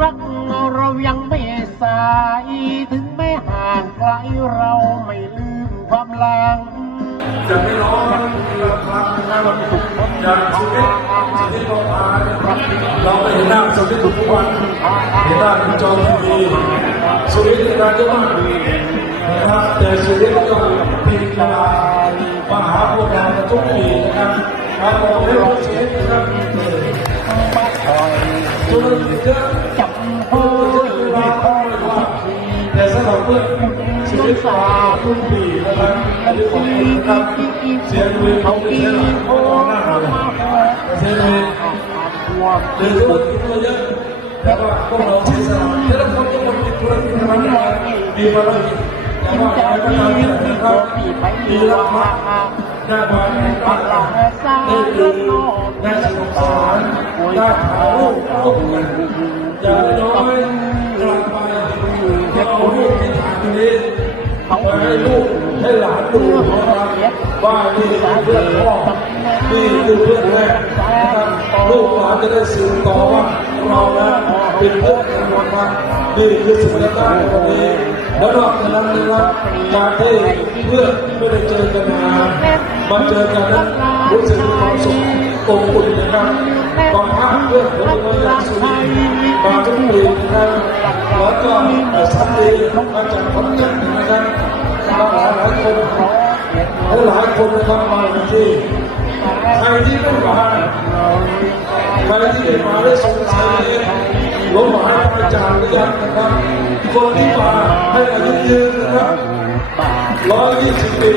รักเรายังไม่สายถึงไม่ห่างไกลเราไม่ลืมความหลังจะไม่ร้องละครั้งนะครับจากชีวิตชีวิตเราผ่านเราไม่เห็นหน้าชีวิตทุกวันเห็นหน้าในจอทีวีชีวิตในการที่ว่านะครับแต่ชีวิตก็พิจารณามาหาพวกเราทุกปีนะครับมาบอกให้เราชีวิตนะครับมา ทุกปีนะครับอันนี้ขอบคุณครับเสียงมือเขาเป็นเสียงหลังเขาหน้าเราเลยเสียงมือหรือธุรกิจเราเยอะแต่ว่าพวกเราใช้สนามแต่ละคนก็มีธุรกิจทั้งนั้นมีภารกิจแต่ว่าใครก็ตามที่นะครับมีรักมากได้มาได้ได้ดูได้สนุกสนานได้ถ่ายรูปร่วมกันอย่าน้อยกลับไปเอารูปที่ถ่ายนี้ ไปให้ลูกให้หลานดูนะครับว่านี่คือเพื่อนพ่อนี่คือเพื่อนแม่นะครับลูกหลานจะได้สืบต่อว่าเรานะเป็นเพื่อนกันนะครับนี่คือสิ่งที่ได้ในวันนี้แล้วนอกจากนั้นนะครับการที่เพื่อนไม่ได้เจอกันนานมาเจอกันนั้นรู้สึกมีความสุขอบอุ่นนะครับบางครั้งเพื่อนผมมาจากสุรินทร์มาทุกปีนะครับแล้วก็สันดีมาจากขอนแก่นน หลายหลายคนและหลายคนนะครับมาที่ใครที่ไม่มาใครที่ไม่มาได้สงสัยหลวงหายไปจากหรือยังนะครับ คนที่มาให้อายุยืนนะครับร้อยยี่สิบปี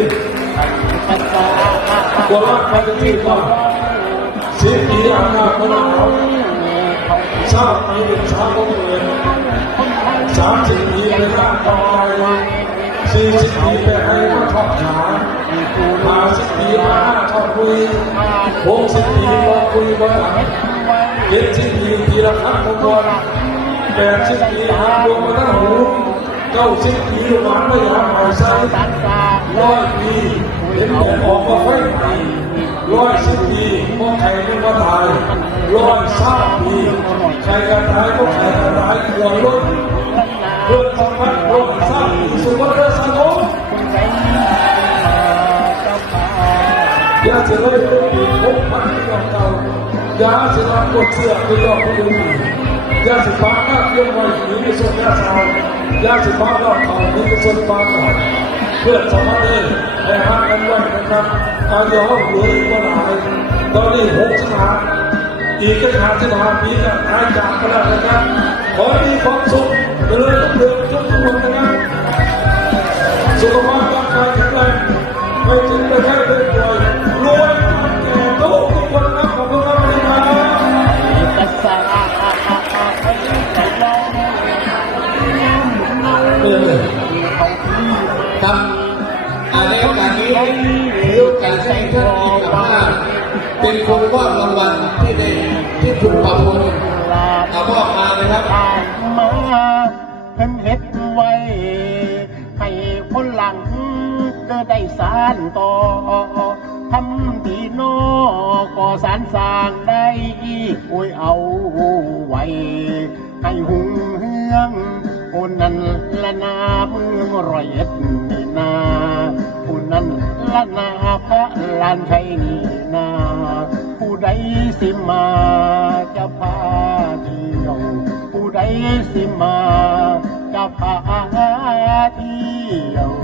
กว่าใครที่ว่าสิบปีอาณาของเราชาติเป็นชาติของตัวเองสามสิบปีเป็นร่างกาย สิบปีเป็นให้มาทอดขาห้าสิบปีมาหน้อดคุยหกสิบปีพอคุยวันหลังเจ็ดสิบปีทีละครั้งของวันแปดสิบปีหาดวงมาตั้งหูเก้าสิบปีหวานไม่ยามหายใจร้อยปีเห็นแดดออกมาไฟใหม่ร้อยสิบปีมองใครไม่มาตายร้อยสามปีใครกันตายก็ใครกันตายหัวล้น เสพติดพบพันธุ์เก่าๆยาเสพติดกดเสื้อไปยอมไปดูยาสีฟ้าหน้าเกี่ยวไว้หรือในส่วนยาสาวยาสีฟ้าหน้าเขาหรือในส่วนฟ้าก่เพื่อสามารถได้ให้หากันไว้นะครับอายุห้องเหลืออีกว่หลายตอนนี้หกสิบห้าอีกก็หาสิบห้าปีจะตายจากกันแล้วนะครับขอให้มีความสุขเจริญรุ่งเรืองทุกคนนะครับสุขภาพร่างกายแข็งแรงไม่จ็บไม่ไข้ไอครับอ่าในโอกาสนี้ถือโอกาสให้ท่านอีกับว่าเป็นคนมอบรางวัลที่ได้ที่ถูกประมูลเอามอบมาเลยครับมาเพิ่นเฮ็ดไว้ให้คนหลังก็ได้สานต่อทำดีนอก็สารสร้างได้โอ้ยเอาไว้ให้หุงเฮือง ผู้นั้นละนาเมืองร้อยเอ็ดนี่นาผู้นั้นละนาพระลานชัยนี่นา ผู้ใดสิมาจะพาเที่ยว ผู้ใดสิมาจะพาเที่ยว